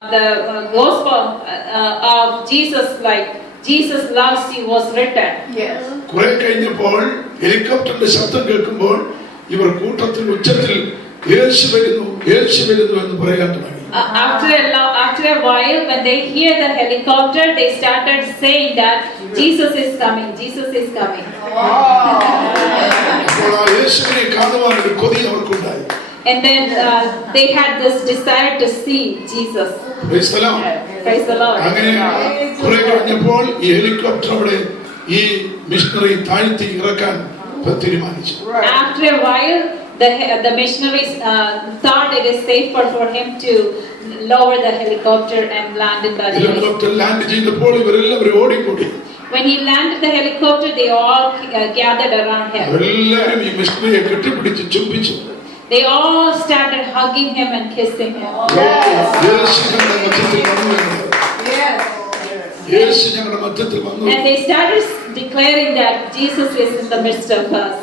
The gospel of Jesus, like Jesus loves you, was written. Yes. കുറെ കഴിഞ്ഞപ്പോൾ ഹെലികോപ്റ്ററിന്റെ ശബ്ദം കേൾക്കുമ്പോൾ ഇവർ കൂട്ടത്തിൽ ഉച്ചത്തിൽ യേശു വരുന്നു എന്ന് പറയാൻ തുടങ്ങി. After a while, when they hear the helicopter, they started saying that Jesus is coming, Jesus is coming. അപ്പോൾ ആ യേശുവിനെ കാണുവാൻ ഒരു കൊതി അവർക്കുണ്ടായി. And then they had this desire to see Jesus. Praise the Lord. Praise the Lord. അങ്ങനെ കുറെ കഴിഞ്ഞപ്പോൾ ഈ ഹെലികോപ്റ്റർ അവിടെ ഈ മിഷണറി താഴ്ത്തി ഇറക്കാൻ തീരുമാനിച്ചു. After a while, the missionaries thought it is safer for him to lower the helicopter and land in the helicopter land ചെയ്തപ്പോൾ ഇവരെല്ലാവരും ഓടിക്കൂടി. When he landed the helicopter, they all gathered around him. എല്ലാവരും ഈ മിഷണറിയെ കെട്ടിപ്പിടിച്ച് ചുംബിച്ചു. They all started hugging him and kissing him. And they started declaring that Jesus is in the midst of us.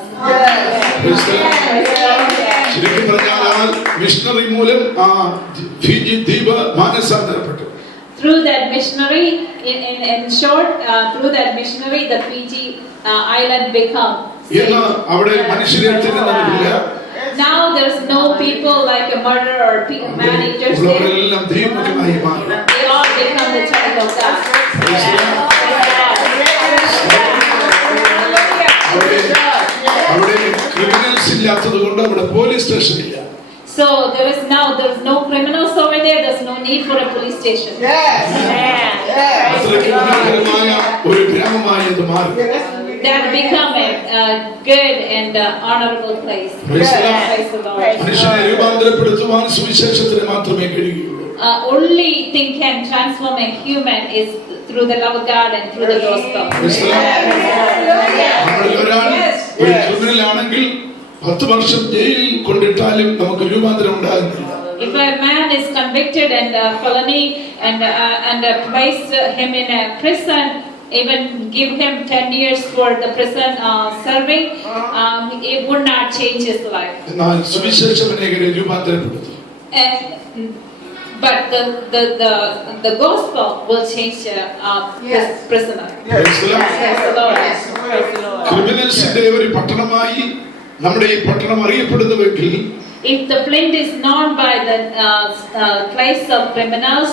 Through that missionary, in short, through that missionary, the Fiji island become saved. Now there's no people like a murderer or man-eaters there. They all become the child of God. So there's no criminals over there. There's no need for a police station. That become a good and honorable place. Praise the Lord. Only thing can transform a human is through the love of God and through the gospel. If a man is convicted and felony and place him in a prison, even give him 10 years for the prison serving, it would not change his life. But the gospel will change this prisoner. Praise the Lord. Praise the Lord. Praise the Lord. ക്രിമിനൽസിന്റെ ഒരു പട്ടണമായി നമ്മുടെ ഈ പട്ടണം അറിയപ്പെടുന്നുവെങ്കിൽ, if the Flint is known by the place of criminals,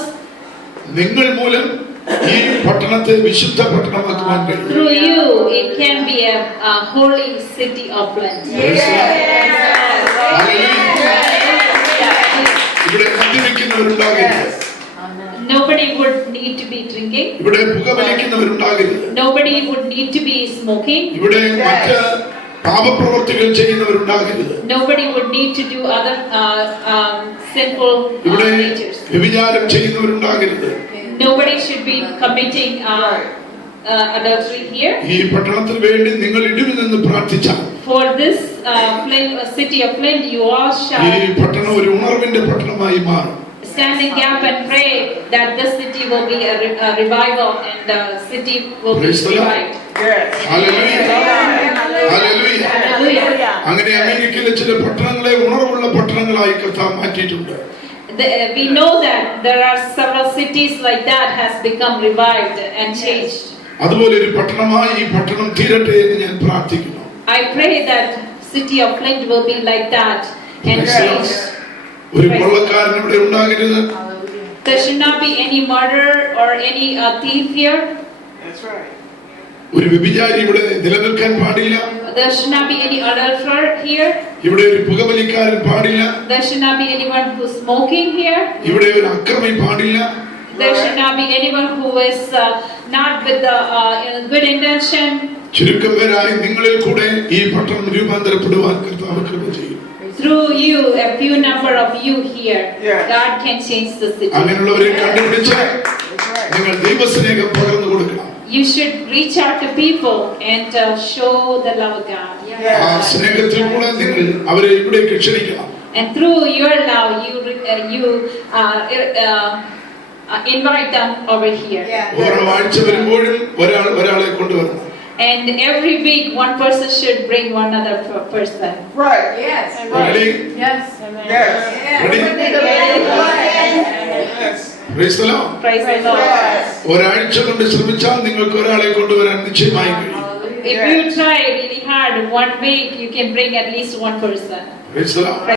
നിങ്ങൾ മൂലം ഈ പട്ടണത്തെ വിശുദ്ധ പട്ടണമാക്കുവാൻ കഴിയും. Through you, it can be a holy city of Flint. ഇവിടെ മദ്യപിക്കുന്നവരുണ്ടാകരുത്. Nobody would need to be drinking. ഇവിടെ പുകവലിക്കുന്നവരുണ്ടാകരുത്. Nobody would need to be smoking. ഇവിടെ മറ്റ് പാപപ്രവൃത്തികൾ ചെയ്യുന്നവരുണ്ടാകരുത്. Nobody would need to do other sinful ഇവിടെ natures. വ്യഭിചാരം ചെയ്യുന്നവരുണ്ടാകരുത്. Nobody should be committing adultery here. ഈ പട്ടണത്തിന് വേണ്ടി നിങ്ങൾ ഇടിവിൽ നിന്ന് പ്രാർത്ഥിച്ചാൽ, For this city of Flint, you all shall ഈ പട്ടണം ഒരു ഉണർവിന്റെ പട്ടണമായി മാറും. stand in gap and pray that this city will be a revival and the city will be revived. അങ്ങനെ അമേരിക്കയിലെ ചില പട്ടണങ്ങളെ ഉണർവുള്ള പട്ടണങ്ങളായി കർത്താവ് മാറ്റിയിട്ടുണ്ട്. We know that there are several cities like that has become revived and changed. അതുപോലെ ഒരു പട്ടണമായി ഈ പട്ടണം തീരട്ടെ എന്ന് ഞാൻ പ്രാർത്ഥിക്കുന്നു. I pray that city of Flint will be like that and change. ഒരു കൊള്ളക്കാരൻ ഇവിടെ ഉണ്ടാകരുത്. There should not be any murderer or any thief here. That's right. ഒരു വ്യഭിചാരി ഇവിടെ നിലനിൽക്കാൻ പാടില്ല. There should not be any adulterer here. ഇവിടെ ഒരു പുകവലിക്കാരൻ പാടില്ല. There should not be anyone who is smoking here. ഇവിടെ ഒരു അക്രമി പാടില്ല. There should not be anyone who is not with the good intention. ചുരുക്കം പേരായി നിങ്ങളിൽ കൂടെ ഈ പട്ടണം രൂപാന്തരപ്പെടുവാൻ കർത്താവ് കൃപ ചെയ്യും. Through you, a few number of you here, God can change the city. അങ്ങനെയുള്ളവരെ കണ്ടുപിടിച്ച് നിങ്ങൾ ദൈവസ്നേഹം പകർന്നു കൊടുക്കണം. You should reach out to people and show the love of God. ആ സ്നേഹത്തിൽ കൂടെ നിങ്ങൾ അവരെ ഇവിടേക്ക് ക്ഷണിക്കണം. And through your love, you invite them over here. ഓരോ ആഴ്ച വരുമ്പോഴും ഒരാളെ കൊണ്ടുവരണം. And every week, one person should bring one other person. Right. Yes. Ready? Yes. Amen. Yes. Ready? Yes. Praise the Lord. Praise the Lord. ഒരാഴ്ച കൊണ്ട് ശ്രമിച്ചാൽ നിങ്ങൾക്ക് ഒരാളെ കൊണ്ടുവരാൻ നിശ്ചയമായി കഴിയും. If you try really hard, 1 week you can bring at least one person. Praise the Lord.